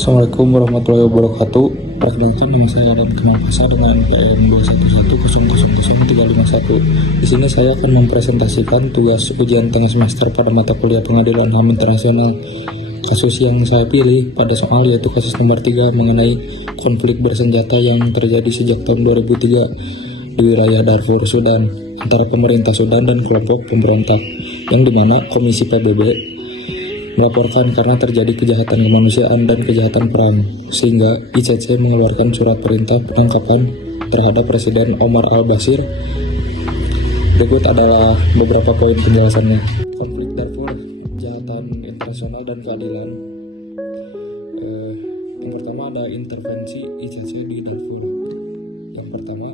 Assalamualaikum warahmatullahi wabarakatuh. Perkenalkan nama saya Adam Kemangkasa dengan PM 211000351. Di sini saya akan mempresentasikan tugas ujian tengah semester pada mata kuliah Pengadilan HAM Internasional. Kasus yang saya pilih pada soal yaitu kasus nomor 3 mengenai konflik bersenjata yang terjadi sejak tahun 2003 di wilayah Darfur, Sudan, antara pemerintah Sudan dan kelompok pemberontak, yang dimana Komisi PBB melaporkan karena terjadi kejahatan kemanusiaan dan kejahatan perang, sehingga ICC mengeluarkan surat perintah penangkapan terhadap Presiden Omar al-Bashir. Berikut adalah beberapa poin penjelasannya. Konflik Darfur, kejahatan internasional dan keadilan. Yang pertama ada intervensi ICC di Darfur. Yang pertama,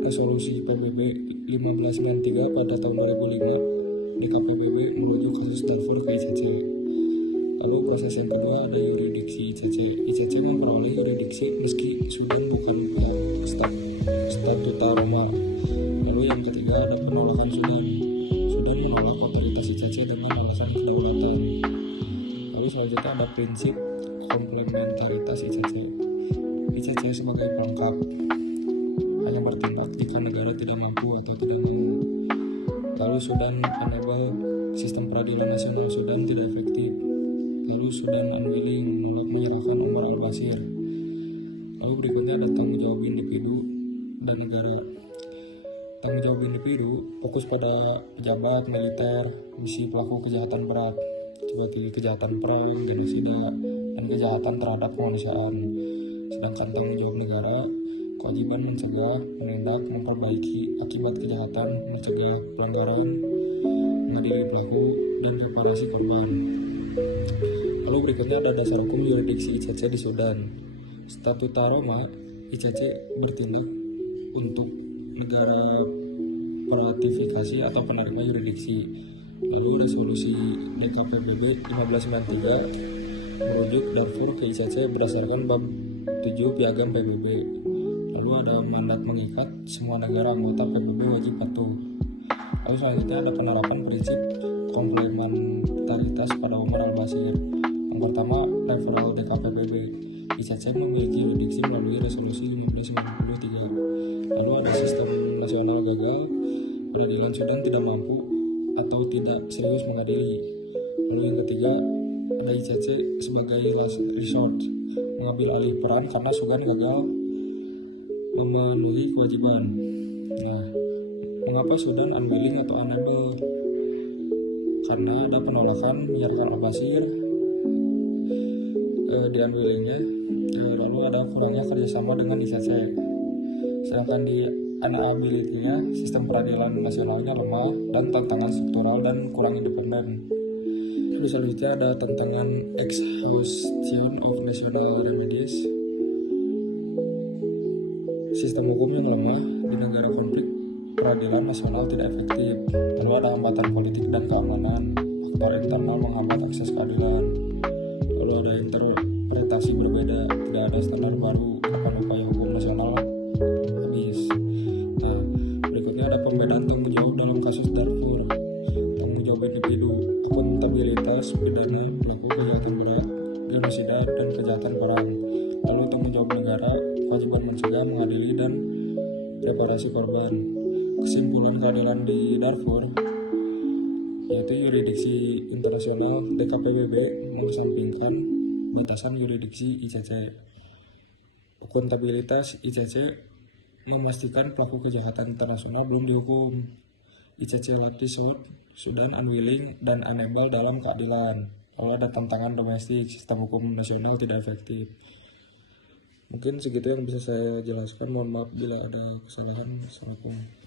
resolusi PBB 1593 pada tahun 2005 di KPBB menuju kasus Darfur ke ICC. Lalu proses yang kedua ada yuridiksi ICC. ICC memperoleh yuridiksi meski Sudan bukan statuta Roma. Lalu yang ketiga ada penolakan Sudan. Sudan menolak otoritas ICC dengan alasan kedaulatan. Lalu selanjutnya ada prinsip komplementaritas ICC. ICC sebagai pelengkap hanya bertindak jika negara tidak mampu atau tidak mau. Lalu Sudan unable, sistem peradilan nasional Sudan tidak efektif. Lalu Sudan unwilling, menolak menyerahkan Omar al-Bashir. Lalu berikutnya ada tanggung jawab individu dan negara. Tanggung jawab individu fokus pada pejabat, militer, misi pelaku kejahatan berat seperti kejahatan perang, genosida, dan kejahatan terhadap kemanusiaan. Sedangkan tanggung jawab negara kewajiban mencegah, menindak, memperbaiki akibat kejahatan, mencegah pelanggaran, mengadili pelaku, dan reparasi korban. Lalu berikutnya ada dasar hukum yuridiksi ICC di Sudan. Statuta Roma, ICC bertindak untuk negara peratifikasi atau penerima yuridiksi. Lalu resolusi DKPBB 1593 merujuk Darfur ke ICC berdasarkan bab 7 Piagam PBB. Lalu ada mandat mengikat, semua negara anggota PBB wajib patuh. Lalu selanjutnya ada penerapan prinsip komplementaritas pada Omar al-Bashir. Yang pertama, referral DKPBB. ICC memiliki yuridiksi melalui resolusi 1593. Lalu ada sistem nasional gagal, peradilan Sudan tidak mampu atau tidak serius mengadili. Lalu yang ketiga, ada ICC sebagai last resort, mengambil alih peran karena Sudan gagal memenuhi kewajiban. Nah, mengapa Sudan unwilling atau unable? Karena ada penolakan menyerahkan al-Bashir di unwillingnya. Lalu ada kurangnya kerjasama dengan ICC. Sedangkan di unability-nya, sistem peradilan nasionalnya lemah dan tantangan struktural dan kurang independen. Lalu selanjutnya ada tantangan exhaustion of national remedies. Sistem hukum yang lemah di negara konflik, peradilan nasional tidak efektif. Lalu ada hambatan politik dan keamanan, faktor internal menghambat akses keadilan. Lalu ada interpretasi berbeda, tidak ada standar baru, kapan upaya hukum nasional habis. Nah, berikutnya ada pembedaan tanggung jawab dalam kasus Darfur. Tanggung jawab individu, akuntabilitas pidana pelaku kejahatan berat, genosida, dan kejahatan perang. Lalu tanggung jawab negara, kewajiban mencegah, mengadili, dan reparasi korban. Kesimpulan keadilan di Darfur yaitu yuridiksi internasional DKPBB mengesampingkan batasan yuridiksi ICC. Akuntabilitas ICC memastikan pelaku kejahatan internasional belum dihukum. ICC lapis Sudan unwilling dan unable dalam keadilan. Lalu ada tantangan domestik, sistem hukum nasional tidak efektif. Mungkin segitu yang bisa saya jelaskan. Mohon maaf bila ada kesalahan. Assalamualaikum.